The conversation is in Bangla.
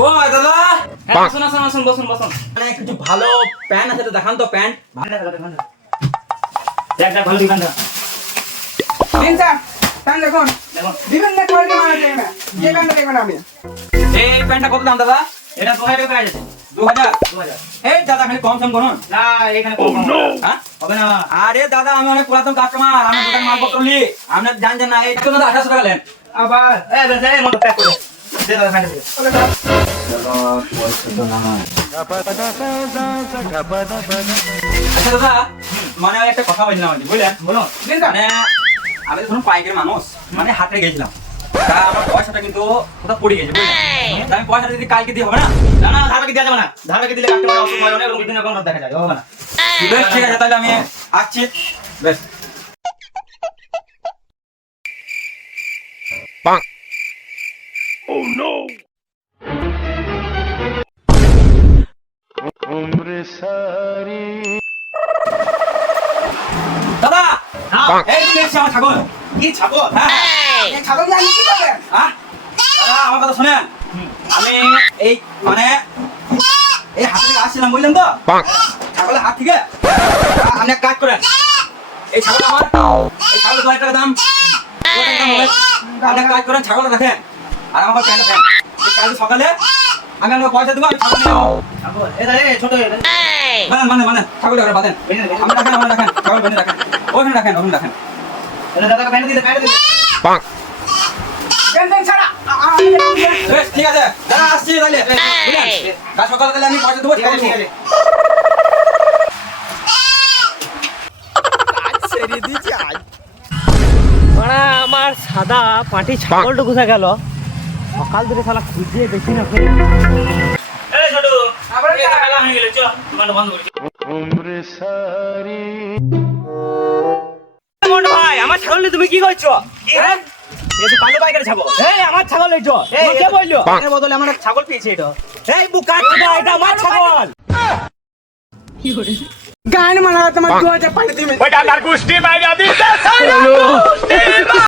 ও দাদা হ্যাঁ, আসুন আসুন আসুন বসুন বসুন মানে কিছু ভালো প্যান্ট আছে তো দেখান তো প্যান্ট ভালো দেখা দেখ দেখ ভালো দোকান দিন স্যার প্যান্ট দেখুন দেখুন বিভিন্ন কোয়ালিটি মাল আছে যে প্যান্টটা দেখবেন আপনি এই প্যান্টটা কত দাম দাদা এটা দু হাজার টাকা আছে দু হাজার দু হাজার এই দাদা খালি কম সম করুন না এখানে কম হবে। হ্যাঁ না আরে দাদা আমি অনেক পুরাতন কাস্টমার আমি দোকান মালপত্র নি আপনি জানছেন না এই আঠাশশো টাকা নেন আবার এই এই মতো প্যাক করে আচ্ছা মানে মানে পাইকারি মানুষ মানে হাটে গেছিলাম পয়সাটা কিন্তু কোথাও পড়ে গেছে আমি পয়সাটা যদি কালকে দিয়ে হবে না না না ধার বাকি দেওয়া যাবে না হয় দেখা যায় ঠিক আছে তাহলে আমি আসছি বেশ দাদা এই তুমি এসছি আমার ছাগল। কি ছাগল হ্যাঁ? এই। ছাগল দিয়ে আপনি কি করবেন হ্যাঁ? দাদা আমার কথা শোনেন। আমি এই মানে এই থেকে আসছিলাম বুঝলেন তো? ছাগলের হাট থেকে। আপনি এক কাজ করেন। এই ছাগল আমার এই দু টাকা দাম। আপনি কাজ করেন ছাগলটা দেখেন। আর আমার এই কালকে সকালে আমি আপনাকে পয়সা দেবো আমি ছাগল নিয়ে এই ছোট হয়ে ছাগল ওখানে বাঁধেন আমি রাখেন আমার রাখেন ছাগল বেঁধে রাখেন ওখানে রাখেন ওখানে রাখেন দাদাকে প্যান্ট দিলে প্যান্ট ঠিক আছে দাদা আসছি তাহলে কাল সকালে তাহলে আমি পয়সা দেবো ঠিক আছে ঠিক আছে আমার সাদা পাটি ছাগলটা কোথায় গেল সকাল ধরে শালা খুঁজে দেখি না হয়ে ভাই আমার ছাগল নিয়ে তুমি কি করছ? কি রে এই তো কালো বাইকের ছাগল। এই আমার ছাগল এইটো কে বলল? এর বদলে আমার ছাগল পেয়েছি এটা। এই বুকা এটা আমার ছাগল। গান মারা তোমার দু হাজার পাঠিয়ে দিবেন